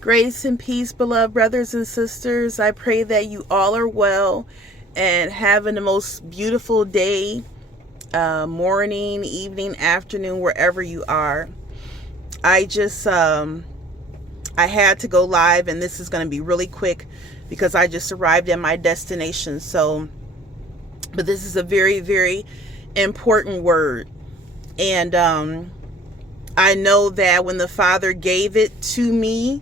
Grace and peace, beloved brothers and sisters. I pray that you all are well and having the most beautiful day, morning, evening, afternoon, wherever you are. I had to go live, and this is going to be really quick because I just arrived at my destination. But this is a very, very important word. And I know that when the Father gave it to me,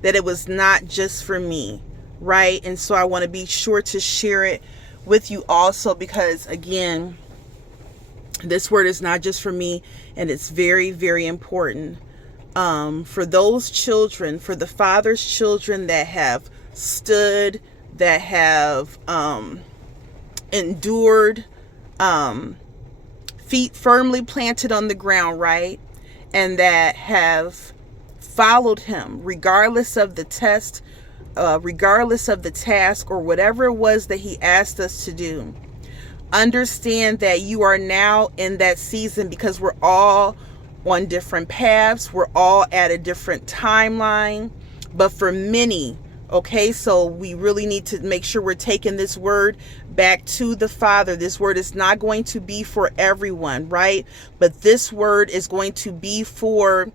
that it was not just for me, right? And so I want to be sure to share it with you also, because again, this word is not just for me, and it's very, very important for those children, for the Father's children that have stood, that have endured, feet firmly planted on the ground, right? And that have followed him regardless of the test, regardless of the task, or whatever it was that he asked us to do. Understand that you are now in that season, because we're all on different paths. We're all at a different timeline. But for many, okay, so we really need to make sure we're taking this word back to the Father. This word is not going to be for everyone, right? But this word is going to be for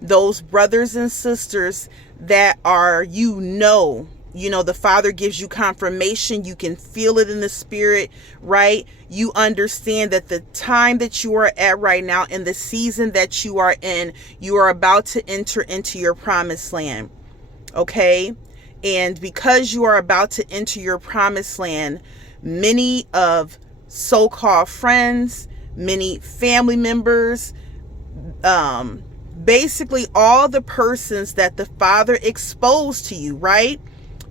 those brothers and sisters that are, the Father gives you confirmation. You can feel it in the spirit, right? You understand that the time that you are at right now, in the season that you are in, you are about to enter into your promised land, okay? And because you are about to enter your promised land, many of so-called friends, many family members, basically all the persons that the Father exposed to you, right?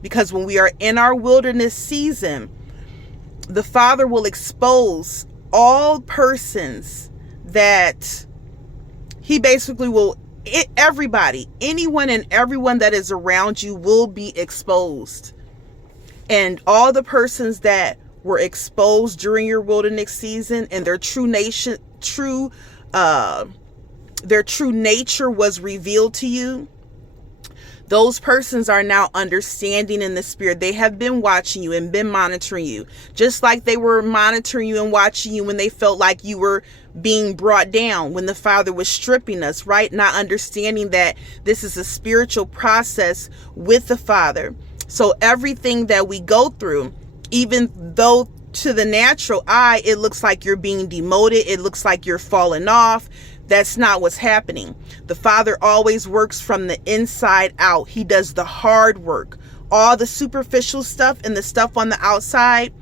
Because when we are in our wilderness season, the Father will expose all persons that he basically will, everybody, anyone and everyone that is around you will be exposed. And all the persons that were exposed during your wilderness season and their true nature was revealed to you, those persons are now understanding in the spirit. They have been watching you and been monitoring you, just like they were monitoring you and watching you when they felt like you were being brought down, when the Father was stripping us, right? Not understanding that this is a spiritual process with the Father. So everything that we go through, even though to the natural eye, it looks like you're being demoted, it looks like you're falling off, that's not what's happening. The Father always works from the inside out. He does the hard work. All the superficial stuff and the stuff on the outside,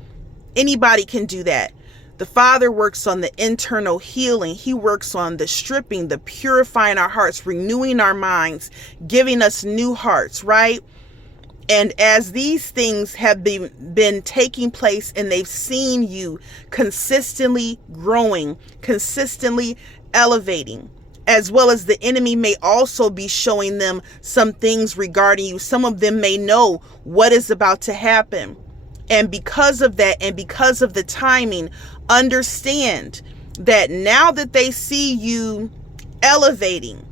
anybody can do that. The Father works on the internal healing. He works on the stripping, the purifying our hearts, renewing our minds, giving us new hearts, right? And as these things have been taking place, and they've seen you consistently growing, consistently elevating, as well as the enemy may also be showing them some things regarding you. Some of them may know what is about to happen. And because of that, and because of the timing, understand that now that they see you elevating,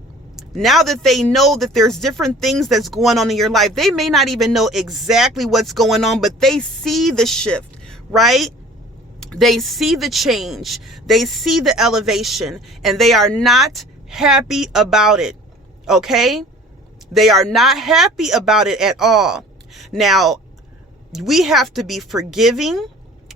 now that they know that there's different things that's going on in your life, they may not even know exactly what's going on, but they see the shift, right? They see the change, they see the elevation, and they are not happy about it, okay? They are not happy about it at all. Now, we have to be forgiving.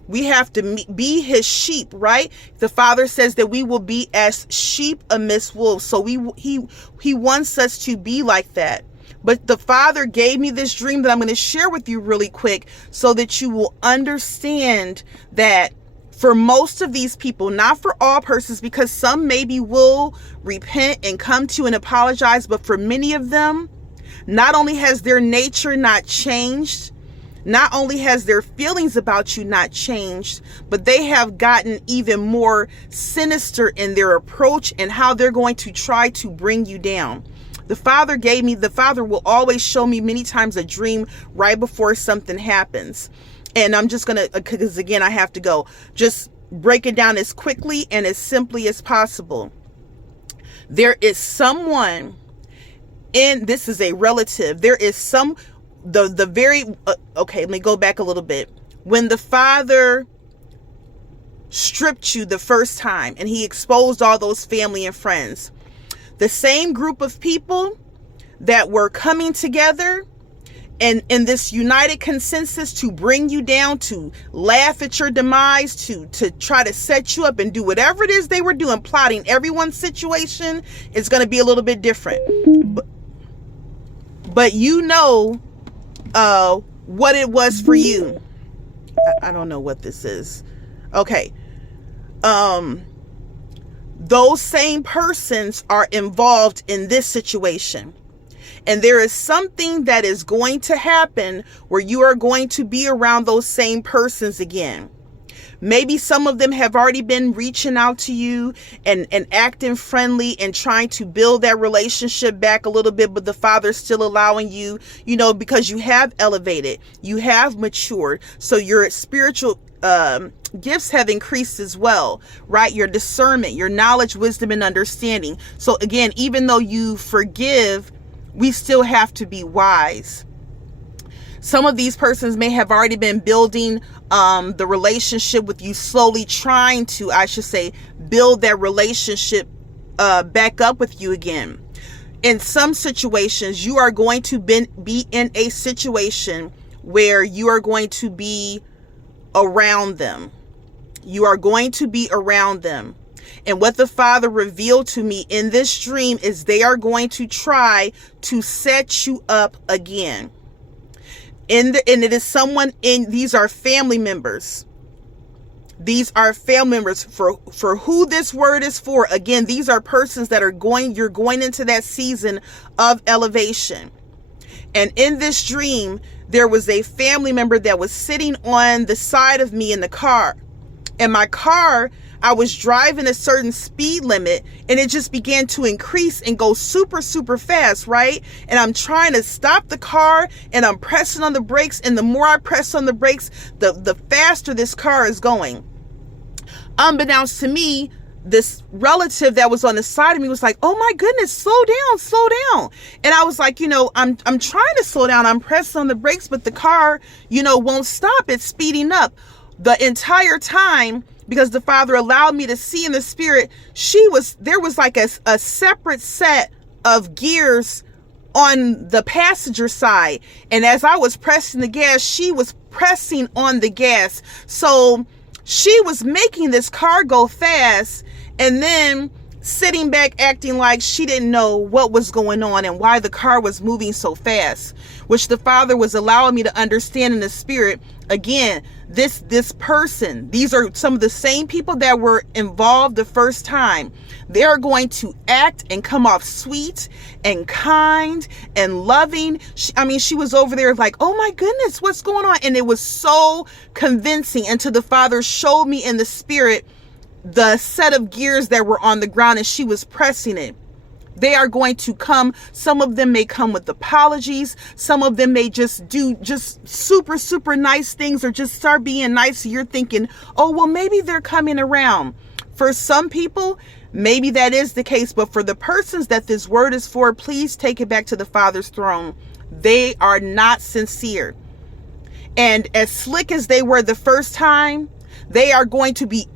We have to be his sheep, right? The Father says that we will be as sheep amidst wolves. So he wants us to be like that. But the Father gave me this dream that I'm going to share with you really quick, so that you will understand that for most of these people, not for all persons, because some maybe will repent and come to you and apologize, but for many of them, not only has their nature not changed, not only has their feelings about you not changed, but they have gotten even more sinister in their approach and how they're going to try to bring you down. The Father will always show me many times a dream right before something happens. And I'm just going to, because again, I have to go, just break it down as quickly and as simply as possible. There is someone, And this is a relative. There is the very, okay, let me go back a little bit. When the Father stripped you the first time and he exposed all those family and friends, the same group of people that were coming together and in this united consensus to bring you down, to laugh at your demise, to try to set you up and do whatever it is they were doing, plotting everyone's situation, is going to be a little bit different. But you know what it was for you. I don't know what this is. Okay. Those same persons are involved in this situation. And there is something that is going to happen where you are going to be around those same persons again. Maybe some of them have already been reaching out to you and acting friendly and trying to build that relationship back a little bit, but the Father's still allowing you, because you have elevated, you have matured. So your spiritual gifts have increased as well, right? Your discernment, your knowledge, wisdom, and understanding. So again, even though you forgive, we still have to be wise. Some of these persons may have already been building the relationship with you, slowly trying to, I should say, build that relationship back up with you again. In some situations, you are going to be in a situation where you are going to be around them. You are going to be around them. And what the Father revealed to me in this dream is they are going to try to set you up again. And it is someone these are family members. These are family members for who this word is for. Again, these are persons that you're going into that season of elevation. And in this dream, there was a family member that was sitting on the side of me in the car. And my car, I was driving a certain speed limit and it just began to increase and go super, super fast, right? And I'm trying to stop the car and I'm pressing on the brakes. And the more I press on the brakes, the faster this car is going. Unbeknownst to me, this relative that was on the side of me was like, "Oh my goodness, slow down, slow down." And I was like, I'm trying to slow down. I'm pressing on the brakes, but the car, won't stop. It's speeding up. The entire time, because the Father allowed me to see in the spirit, there was like a separate set of gears on the passenger side. And as I was pressing the gas, she was pressing on the gas. So she was making this car go fast and then sitting back acting like she didn't know what was going on and why the car was moving so fast, which the Father was allowing me to understand in the spirit. Again, this person, these are some of the same people that were involved the first time. They are going to act and come off sweet and kind and loving. She was over there like, "Oh my goodness, what's going on?" And it was so convincing until the Father showed me in the spirit the set of gears that were on the ground and she was pressing it. They are going to come. Some of them may come with apologies. Some of them may just do super, super nice things or just start being nice. So you're thinking, oh, well, maybe they're coming around. For some people, maybe that is the case. But for the persons that this word is for, please take it back to the Father's throne. They are not sincere. And as slick as they were the first time, they are going to be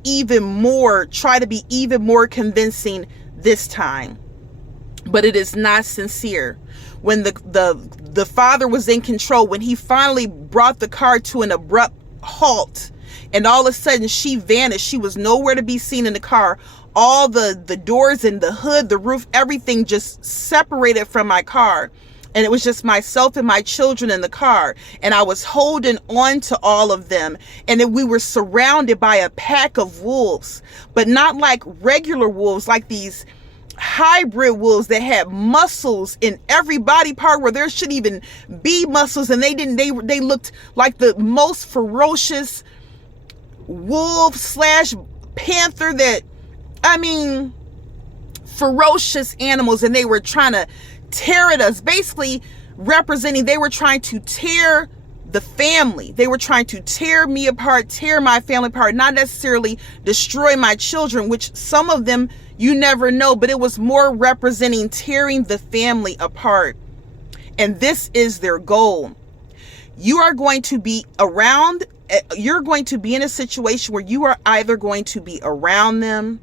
try to be even more convincing this time. But it is not sincere. When the Father was in control, when he finally brought the car to an abrupt halt, and all of a sudden she vanished, she was nowhere to be seen in the car. All the doors and the hood, the roof, everything just separated from my car. And it was just myself and my children in the car. And I was holding on to all of them. And we were surrounded by a pack of wolves, but not like regular wolves, like these hybrid wolves that had muscles in every body part where there shouldn't even be muscles. And they looked like the most ferocious wolf / panther ferocious animals. And they were trying to tear at us, basically representing, they were trying to tear the family. They were trying to tear me apart, tear my family apart, not necessarily destroy my children, which some of them, You never know, but it was more representing tearing the family apart. And this is their goal. You are going to be around, you're going to be in a situation where you are either going to be around them.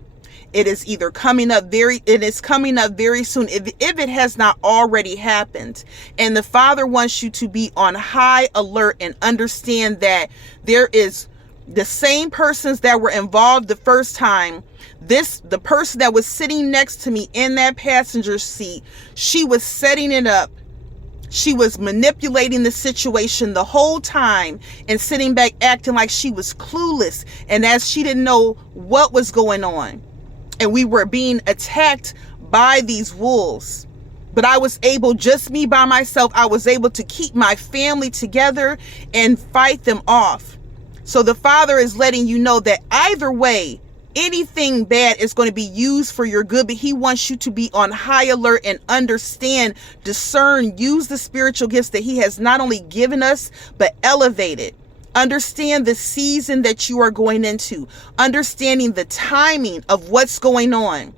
It is either coming up very soon, if it has not already happened. And the Father wants you to be on high alert and understand that there is the same persons that were involved the first time. The person that was sitting next to me in that passenger seat, she was setting it up. She was manipulating the situation the whole time and sitting back acting like she was clueless and as she didn't know what was going on. And we were being attacked by these wolves. But I was able, just me by myself, I was able to keep my family together and fight them off. So the Father is letting you know that either way, anything bad is going to be used for your good, but he wants you to be on high alert and understand, discern, use the spiritual gifts that he has not only given us, but elevated. Understand the season that you are going into, understanding the timing of what's going on.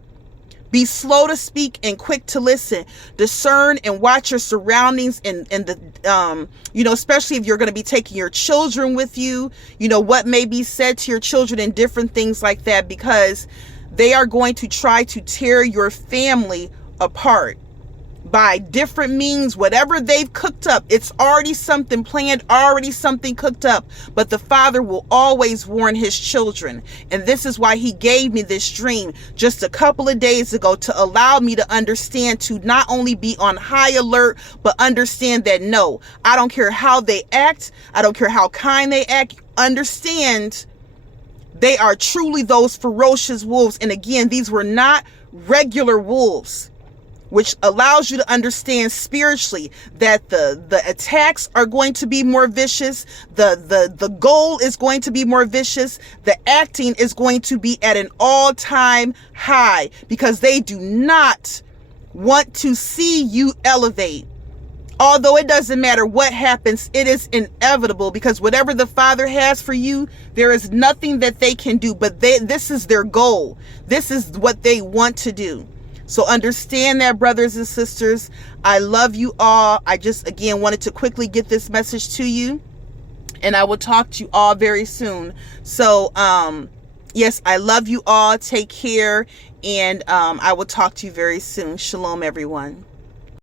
Be slow to speak and quick to listen. Discern and watch your surroundings and the, especially if you're going to be taking your children with you, what may be said to your children and different things like that, because they are going to try to tear your family apart by different means, whatever they've cooked up. It's already something planned, already something cooked up, but the Father will always warn his children. And this is why he gave me this dream just a couple of days ago, to allow me to understand, to not only be on high alert, but understand that no, I don't care how they act. I don't care how kind they act. Understand they are truly those ferocious wolves. And again, these were not regular wolves, which allows you to understand spiritually that the attacks are going to be more vicious. The goal is going to be more vicious. The acting is going to be at an all-time high, because they do not want to see you elevate. Although it doesn't matter what happens, it is inevitable, because whatever the Father has for you, there is nothing that they can do. But this is their goal. This is what they want to do. So understand that, brothers and sisters. I love you all. I just, again, wanted to quickly get this message to you. And I will talk to you all very soon. So, yes, I love you all. Take care. And I will talk to you very soon. Shalom, everyone.